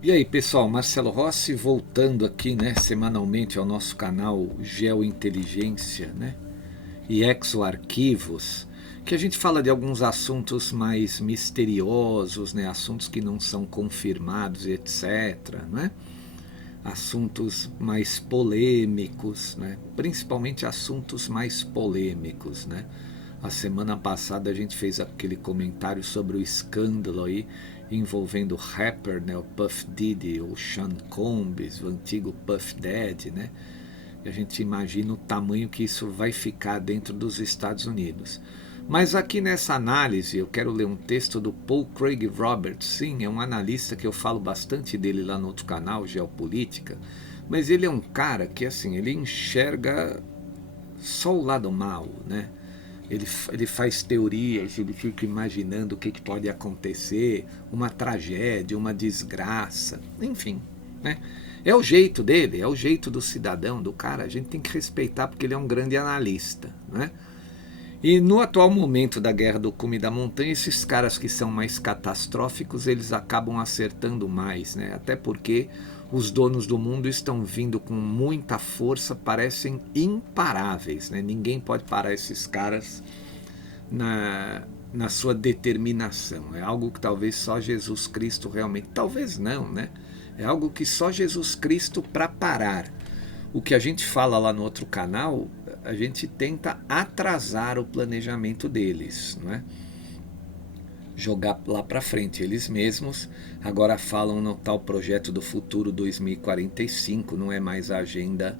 E aí, pessoal, Marcelo Rossi voltando aqui, né, semanalmente ao nosso canal Geointeligência, né, e Exoarquivos, que a gente fala de alguns assuntos mais misteriosos, né, assuntos que não são confirmados, etc, né? Assuntos mais polêmicos, né? Principalmente assuntos mais polêmicos, né? A semana passada a gente fez aquele comentário sobre o escândalo aí envolvendo o rapper, né, o Puff Diddy, o Sean Combs, o antigo Puff Daddy, né? E a gente imagina o tamanho que isso vai ficar dentro dos Estados Unidos. Mas aqui nessa análise eu quero ler um texto do Paul Craig Roberts. Sim, é um analista que eu falo bastante dele lá no outro canal, Geopolítica. Mas ele é um cara que assim, ele enxerga só o lado mal, né? Ele faz teorias, ele fica imaginando o que pode acontecer, uma tragédia, uma desgraça, enfim, né? É o jeito dele, é o jeito do cidadão, do cara. A gente tem que respeitar porque ele é um grande analista, né? E no atual momento da guerra do cume e da montanha, esses caras que são mais catastróficos, eles acabam acertando mais, né? Até porque os donos do mundo estão vindo com muita força, parecem imparáveis, né? Ninguém pode parar esses caras na sua determinação. É algo que talvez só Jesus Cristo realmente, talvez não, né? É algo que só Jesus Cristo para parar. O que a gente fala lá no outro canal, a gente tenta atrasar o planejamento deles, não é? Jogar lá para frente. Eles mesmos agora falam no tal projeto do futuro 2045, não é mais a agenda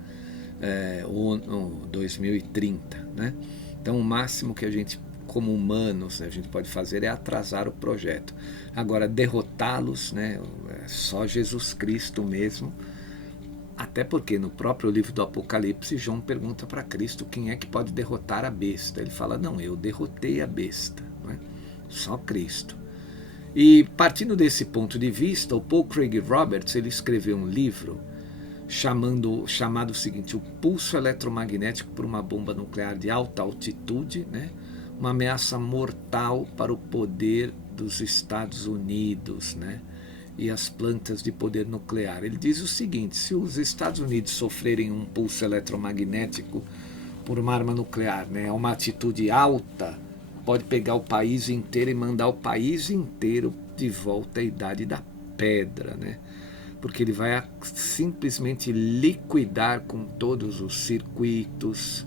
2030, né? Então o máximo que a gente, como humanos, né, a gente pode fazer é atrasar o projeto. Agora derrotá-los, né, é só Jesus Cristo mesmo. Até porque no próprio livro do Apocalipse, João pergunta para Cristo quem é que pode derrotar a besta. Ele fala, não, eu derrotei a besta, não é? Só Cristo. E partindo desse ponto de vista, o Paul Craig Roberts ele escreveu um livro chamado o seguinte, o pulso eletromagnético por uma bomba nuclear de alta altitude, né? Uma ameaça mortal para o poder dos Estados Unidos, né? E as plantas de poder nuclear. Ele diz o seguinte, se os Estados Unidos sofrerem um pulso eletromagnético por uma arma nuclear, né, uma atitude alta, pode pegar o país inteiro e mandar o país inteiro de volta à idade da pedra, né? Porque ele vai simplesmente liquidar com todos os circuitos,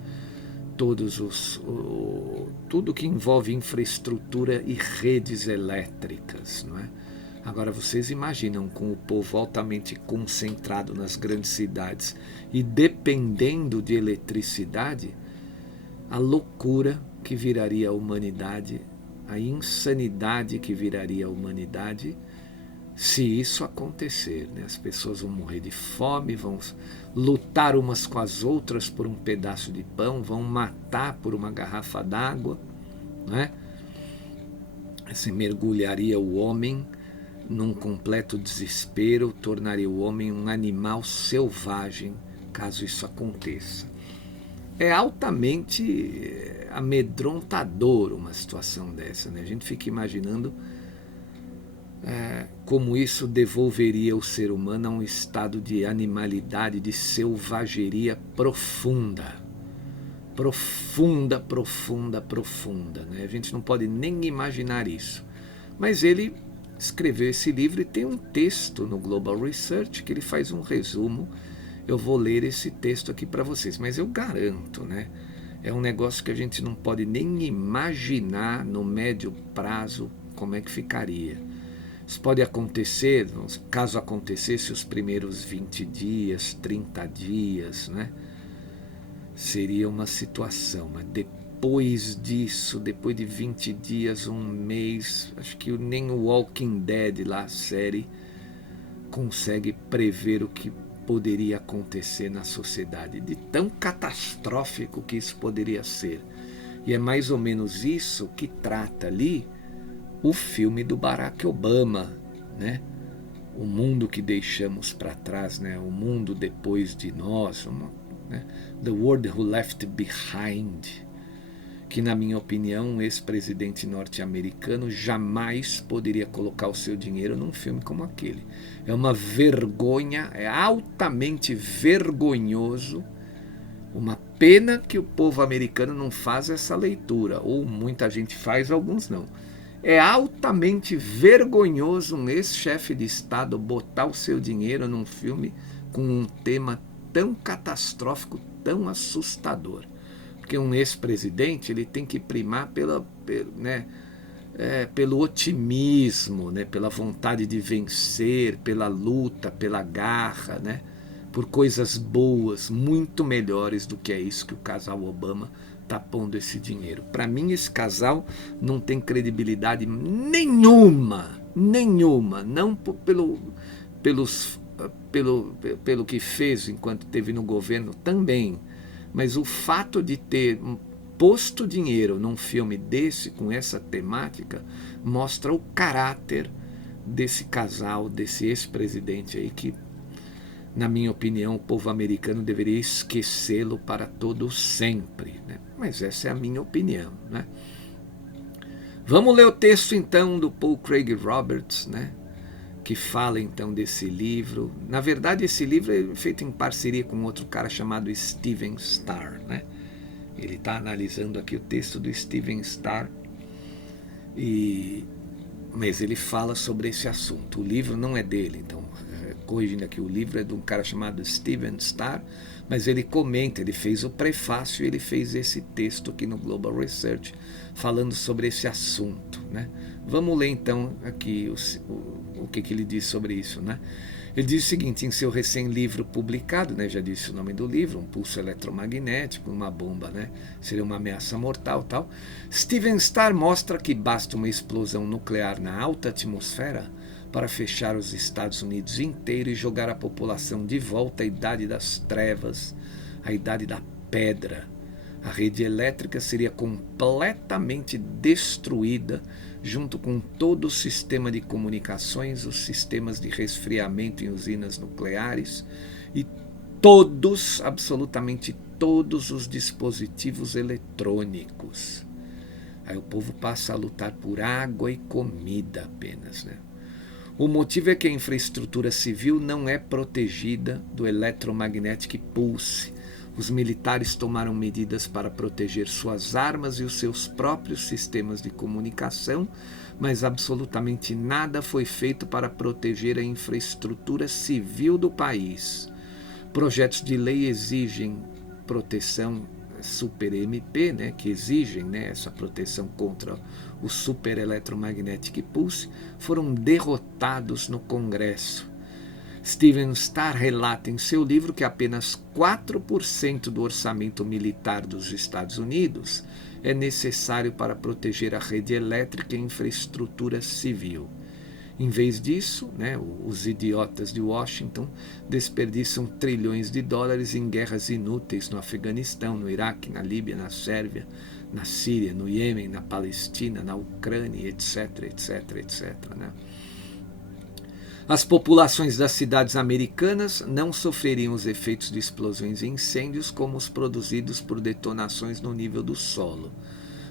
tudo que envolve infraestrutura e redes elétricas, não é? Agora vocês imaginam com o povo altamente concentrado nas grandes cidades e dependendo de eletricidade, a loucura que viraria a humanidade, a insanidade que viraria a humanidade se isso acontecer, né? As pessoas vão morrer de fome, vão lutar umas com as outras por um pedaço de pão, vão matar por uma garrafa d'água, né? Se mergulharia o homem num completo desespero, tornaria o homem um animal selvagem, caso isso aconteça. É altamente amedrontador uma situação dessa, né? A gente fica imaginando como isso devolveria o ser humano a um estado de animalidade, de selvageria profunda. Profunda, profunda, profunda. Né? A gente não pode nem imaginar isso. Mas ele escreveu esse livro e tem um texto no Global Research que ele faz um resumo. Eu vou ler esse texto aqui para vocês, mas eu garanto, né? É um negócio que a gente não pode nem imaginar no médio prazo como é que ficaria. Isso pode acontecer, caso acontecesse os primeiros 20 dias, 30 dias, né? Seria uma situação, mas depois disso, depois de 20 dias, um mês, acho que nem o Walking Dead lá, a série, consegue prever o que poderia acontecer na sociedade, de tão catastrófico que isso poderia ser. E é mais ou menos isso que trata ali o filme do Barack Obama, né? O mundo que deixamos para trás, né? O mundo depois de nós, né? The World Who Left Behind. que, na minha opinião, um ex-presidente norte-americano jamais poderia colocar o seu dinheiro num filme como aquele. É uma vergonha, é altamente vergonhoso. Uma pena que o povo americano não faz essa leitura, ou muita gente faz, alguns não. É altamente vergonhoso um ex-chefe de Estado botar o seu dinheiro num filme com um tema tão catastrófico, tão assustador. Porque um ex-presidente ele tem que primar pelo otimismo, né, pela vontade de vencer, pela luta, pela garra, né, por coisas boas, muito melhores do que é isso que o casal Obama está pondo esse dinheiro. Para mim, esse casal não tem credibilidade nenhuma, não pelo que fez enquanto esteve no governo também, mas o fato de ter posto dinheiro num filme desse, com essa temática, mostra o caráter desse casal, desse ex-presidente aí, que, na minha opinião, o povo americano deveria esquecê-lo para todo sempre, né? Mas essa é a minha opinião, né? Vamos ler o texto então do Paul Craig Roberts, né, que fala então desse livro. Na verdade, esse livro é feito em parceria com outro cara chamado Steven Starr, né? Ele está analisando aqui o texto do Steven Starr, mas ele fala sobre esse assunto. O livro não é dele, então, corrigindo aqui, o livro é de um cara chamado Steven Starr, mas ele comenta, ele fez o prefácio e ele fez esse texto aqui no Global Research, falando sobre esse assunto, né? Vamos ler então aqui o que ele diz sobre isso, né? Ele diz o seguinte: em seu recém-livro publicado, né, já disse o nome do livro, um pulso eletromagnético, uma bomba, né, seria uma ameaça mortal, tal. Steven Starr mostra que basta uma explosão nuclear na alta atmosfera para fechar os Estados Unidos inteiro e jogar a população de volta à idade das trevas, à idade da pedra. A rede elétrica seria completamente destruída, junto com todo o sistema de comunicações, os sistemas de resfriamento em usinas nucleares e todos, absolutamente todos os dispositivos eletrônicos. Aí o povo passa a lutar por água e comida apenas, né? O motivo é que a infraestrutura civil não é protegida do Electromagnetic Pulse. Os militares tomaram medidas para proteger suas armas e os seus próprios sistemas de comunicação, mas absolutamente nada foi feito para proteger a infraestrutura civil do país. Projetos de lei exigem proteção Super MP, né, que exigem, né, essa proteção contra o Super Electromagnetic Pulse, foram derrotados no Congresso. Steven Starr relata em seu livro que apenas 4% do orçamento militar dos Estados Unidos é necessário para proteger a rede elétrica e a infraestrutura civil. Em vez disso, né, os idiotas de Washington desperdiçam trilhões de dólares em guerras inúteis no Afeganistão, no Iraque, na Líbia, na Sérvia, na Síria, no Iêmen, na Palestina, na Ucrânia, etc, etc, etc, né? As populações das cidades americanas não sofreriam os efeitos de explosões e incêndios como os produzidos por detonações no nível do solo,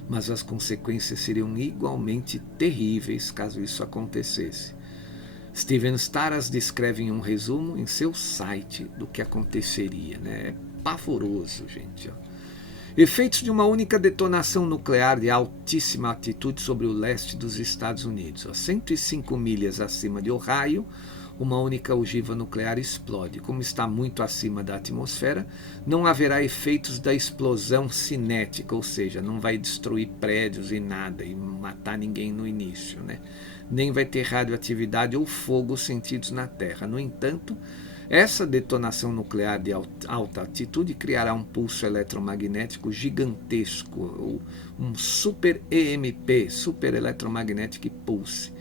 mas as consequências seriam igualmente terríveis caso isso acontecesse. Steven Starr as descreve em um resumo em seu site do que aconteceria, né? É pavoroso, gente, ó. Efeitos de uma única detonação nuclear de altíssima altitude sobre o leste dos Estados Unidos. A 105 milhas acima de Ohio, uma única ogiva nuclear explode. Como está muito acima da atmosfera, não haverá efeitos da explosão cinética, ou seja, não vai destruir prédios e nada, e matar ninguém no início, né? Nem vai ter radioatividade ou fogo sentidos na Terra. No entanto, essa detonação nuclear de alta altitude criará um pulso eletromagnético gigantesco, um super EMP, Super Electromagnetic Pulse.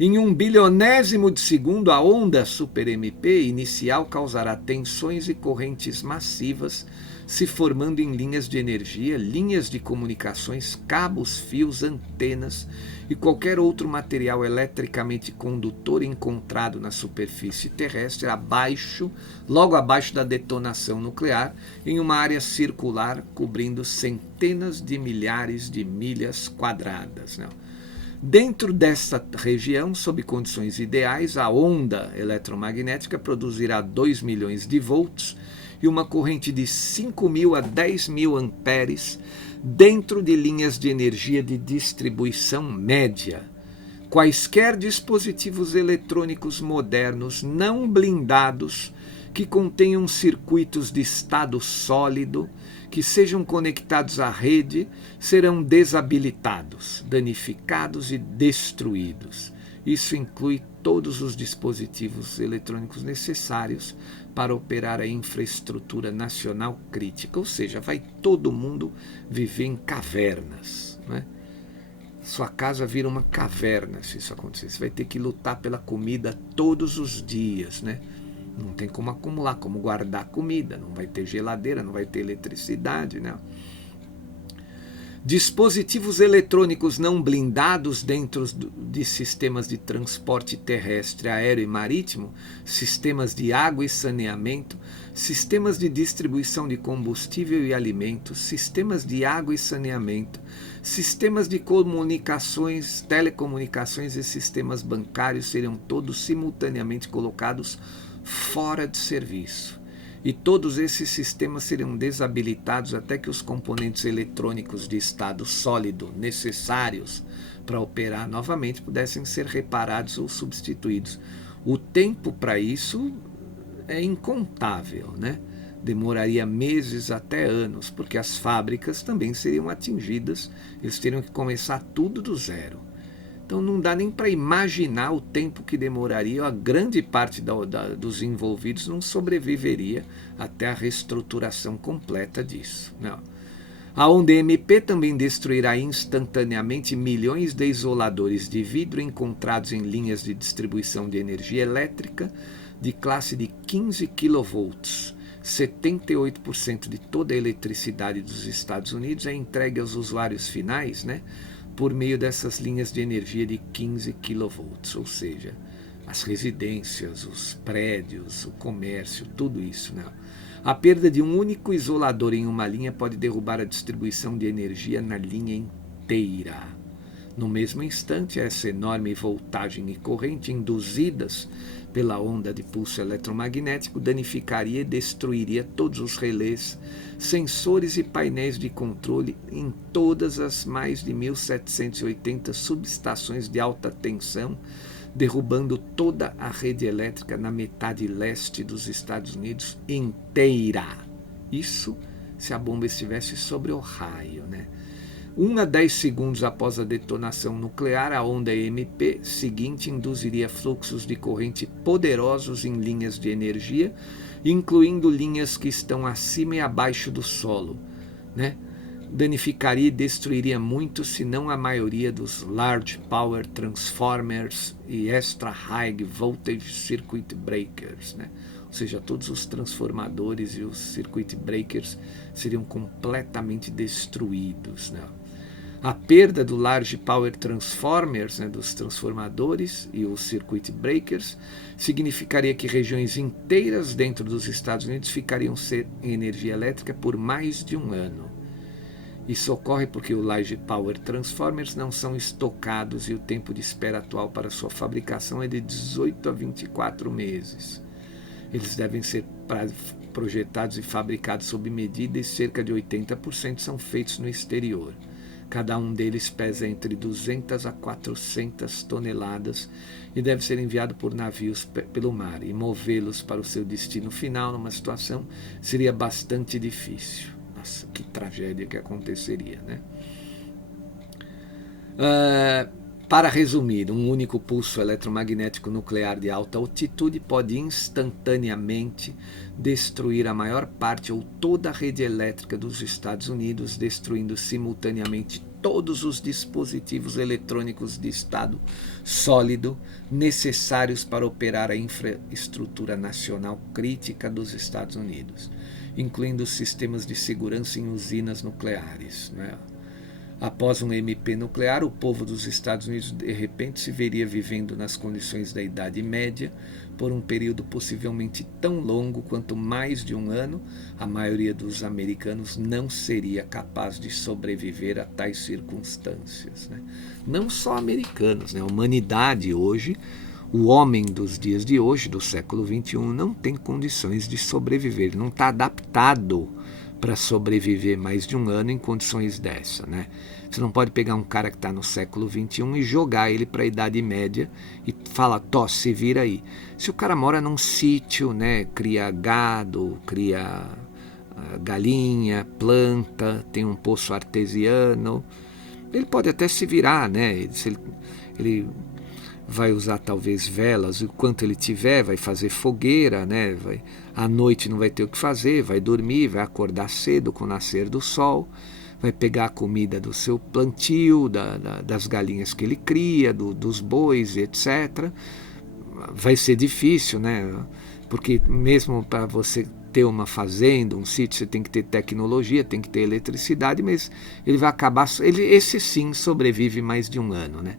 Em 1/1000º de segundo, a onda Super EMP inicial causará tensões e correntes massivas, se formando em linhas de energia, linhas de comunicações, cabos, fios, antenas e qualquer outro material eletricamente condutor encontrado na superfície terrestre logo abaixo da detonação nuclear, em uma área circular cobrindo centenas de milhares de milhas quadradas. Dentro desta região, sob condições ideais, a onda eletromagnética produzirá 2 milhões de volts e uma corrente de 5.000 a 10.000 amperes dentro de linhas de energia de distribuição média. Quaisquer dispositivos eletrônicos modernos não blindados que contenham circuitos de estado sólido que sejam conectados à rede serão desabilitados, danificados e destruídos. Isso inclui todos os dispositivos eletrônicos necessários para operar a infraestrutura nacional crítica, ou seja, vai todo mundo viver em cavernas, né? Sua casa vira uma caverna se isso acontecer. Você vai ter que lutar pela comida todos os dias, né? Não tem como acumular, como guardar comida, não vai ter geladeira, não vai ter eletricidade, né? Dispositivos eletrônicos não blindados dentro de sistemas de transporte terrestre, aéreo e marítimo, sistemas de água e saneamento, sistemas de distribuição de combustível e alimentos, sistemas de água e saneamento, sistemas de comunicações, telecomunicações e sistemas bancários seriam todos simultaneamente colocados fora de serviço. E todos esses sistemas seriam desabilitados até que os componentes eletrônicos de estado sólido necessários para operar novamente pudessem ser reparados ou substituídos. O tempo para isso é incontável, né? Demoraria meses até anos, porque as fábricas também seriam atingidas, eles teriam que começar tudo do zero. Então não dá nem para imaginar o tempo que demoraria, a grande parte dos envolvidos não sobreviveria até a reestruturação completa disso. Não. A onda EMP também destruirá instantaneamente milhões de isoladores de vidro encontrados em linhas de distribuição de energia elétrica de classe de 15 kV. 78% de toda a eletricidade dos Estados Unidos é entregue aos usuários finais, né? Por meio dessas linhas de energia de 15 kV, ou seja, as residências, os prédios, o comércio, tudo isso, né? A perda de um único isolador em uma linha pode derrubar a distribuição de energia na linha inteira. No mesmo instante, essa enorme voltagem e corrente induzidas pela onda de pulso eletromagnético danificaria e destruiria todos os relés, sensores e painéis de controle em todas as mais de 1.780 subestações de alta tensão, derrubando toda a rede elétrica na metade leste dos Estados Unidos inteira. Isso se a bomba estivesse sobre Ohio, né? 1 a 10 segundos após a detonação nuclear, a onda EMP seguinte induziria fluxos de corrente poderosos em linhas de energia, incluindo linhas que estão acima e abaixo do solo, né? Danificaria e destruiria muito, se não a maioria dos Large Power Transformers e Extra High Voltage Circuit Breakers, né? Ou seja, todos os transformadores e os circuit breakers seriam completamente destruídos, né? A perda do Large Power Transformers, né, dos transformadores e os circuit breakers, significaria que regiões inteiras dentro dos Estados Unidos ficariam sem energia elétrica por mais de um ano. Isso ocorre porque os Large Power Transformers não são estocados e o tempo de espera atual para sua fabricação é de 18 a 24 meses. Eles devem ser projetados e fabricados sob medida e cerca de 80% são feitos no exterior. Cada um deles pesa entre 200 a 400 toneladas e deve ser enviado por navios pelo mar, e movê-los para o seu destino final numa situação seria bastante difícil. Nossa, que tragédia que aconteceria, né? Para resumir, um único pulso eletromagnético nuclear de alta altitude pode instantaneamente destruir a maior parte ou toda a rede elétrica dos Estados Unidos, destruindo simultaneamente todos os dispositivos eletrônicos de estado sólido necessários para operar a infraestrutura nacional crítica dos Estados Unidos. incluindo sistemas de segurança em usinas nucleares, né? Após um MP nuclear, o povo dos Estados Unidos de repente se veria vivendo nas condições da Idade Média por um período possivelmente tão longo quanto mais de um ano. A maioria dos americanos não seria capaz de sobreviver a tais circunstâncias, né? Não só americanos, né? A humanidade hoje, o homem dos dias de hoje, do século XXI, não tem condições de sobreviver, ele não está adaptado para sobreviver mais de um ano em condições dessa, né? Você não pode pegar um cara que está no século XXI e jogar ele para a Idade Média e falar, tó, se vira aí. Se o cara mora num sítio, né, cria gado, cria galinha, planta, tem um poço artesiano, ele pode até se virar, né? Ele vai usar talvez velas, o quanto ele tiver, vai fazer fogueira, né? À noite não vai ter o que fazer, vai dormir, vai acordar cedo com o nascer do sol, vai pegar a comida do seu plantio, das galinhas que ele cria, dos bois, etc. Vai ser difícil, né? Porque mesmo para você ter uma fazenda, um sítio, você tem que ter tecnologia, tem que ter eletricidade, mas ele vai acabar, esse sim sobrevive mais de um ano, né?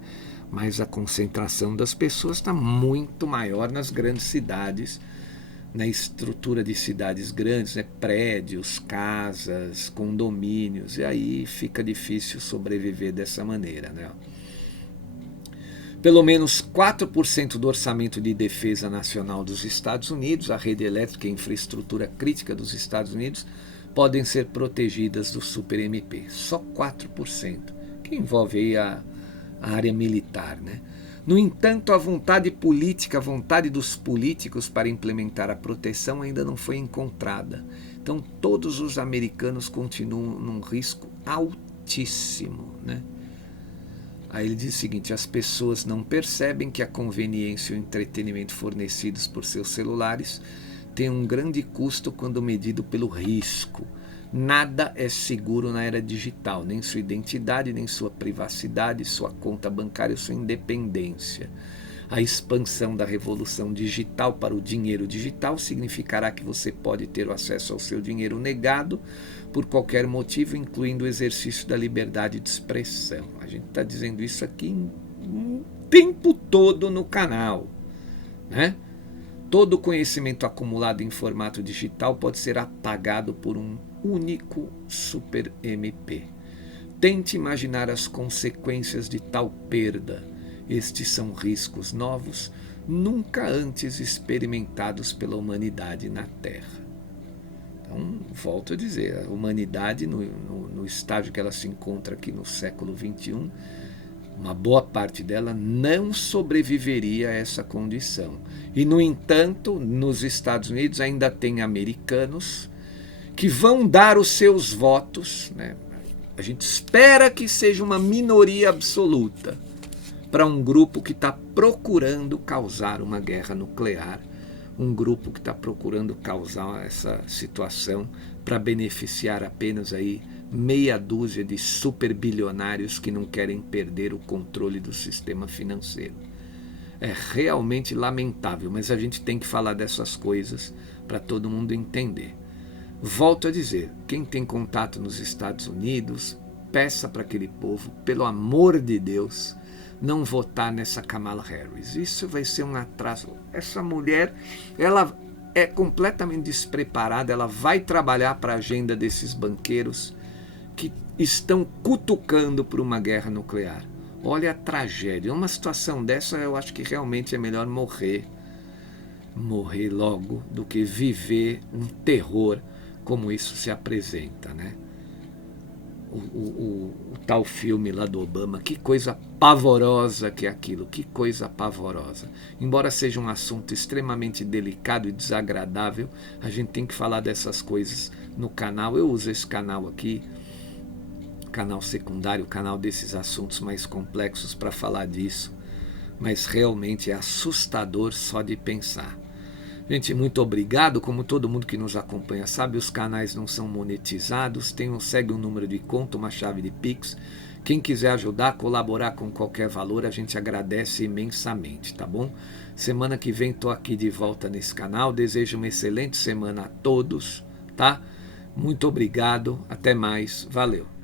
Mas a concentração das pessoas está muito maior nas grandes cidades, na estrutura de cidades grandes, né? Prédios, casas, condomínios, e aí fica difícil sobreviver dessa maneira, né? Pelo menos 4% do orçamento de defesa nacional dos Estados Unidos, a rede elétrica e a infraestrutura crítica dos Estados Unidos, podem ser protegidas do Super MP. Só 4%, que envolve aí a área militar, né? No entanto, a vontade política, a vontade dos políticos para implementar a proteção ainda não foi encontrada. Então, todos os americanos continuam num risco altíssimo, né? Aí ele diz o seguinte: as pessoas não percebem que a conveniência e o entretenimento fornecidos por seus celulares têm um grande custo quando medido pelo risco. Nada é seguro na era digital, nem sua identidade, nem sua privacidade, sua conta bancária, sua independência. A expansão da revolução digital para o dinheiro digital significará que você pode ter o acesso ao seu dinheiro negado por qualquer motivo, incluindo o exercício da liberdade de expressão. A gente está dizendo isso aqui o tempo todo no canal, né? Todo conhecimento acumulado em formato digital pode ser apagado por um único Super MP. Tente imaginar as consequências de tal perda. Estes são riscos novos, nunca antes experimentados pela humanidade na Terra. Então, volto a dizer, a humanidade, no estágio que ela se encontra aqui no século XXI, uma boa parte dela não sobreviveria a essa condição. E, no entanto, nos Estados Unidos ainda tem americanos que vão dar os seus votos, né? A gente espera que seja uma minoria absoluta para um grupo que está procurando causar uma guerra nuclear, um grupo que está procurando causar essa situação para beneficiar apenas aí meia dúzia de superbilionários que não querem perder o controle do sistema financeiro. É realmente lamentável, mas a gente tem que falar dessas coisas para todo mundo entender. Volto a dizer, quem tem contato nos Estados Unidos, peça para aquele povo, pelo amor de Deus, não votar nessa Kamala Harris. Isso vai ser um atraso. Essa mulher, ela é completamente despreparada, ela vai trabalhar para a agenda desses banqueiros que estão cutucando por uma guerra nuclear. Olha a tragédia. Uma situação dessa, eu acho que realmente é melhor morrer logo do que viver um terror como isso se apresenta, né? O tal filme lá do Obama, que coisa pavorosa que é aquilo, que coisa pavorosa. Embora seja um assunto extremamente delicado e desagradável, a gente tem que falar dessas coisas no canal. Eu uso esse canal aqui, canal secundário, canal desses assuntos mais complexos para falar disso, mas realmente é assustador só de pensar. Gente, muito obrigado. Como todo mundo que nos acompanha sabe, os canais não são monetizados, segue um número de conta, uma chave de Pix. Quem quiser ajudar, colaborar com qualquer valor, a gente agradece imensamente, tá bom? Semana que vem estou aqui de volta nesse canal. Desejo uma excelente semana a todos, tá? Muito obrigado, até mais, valeu.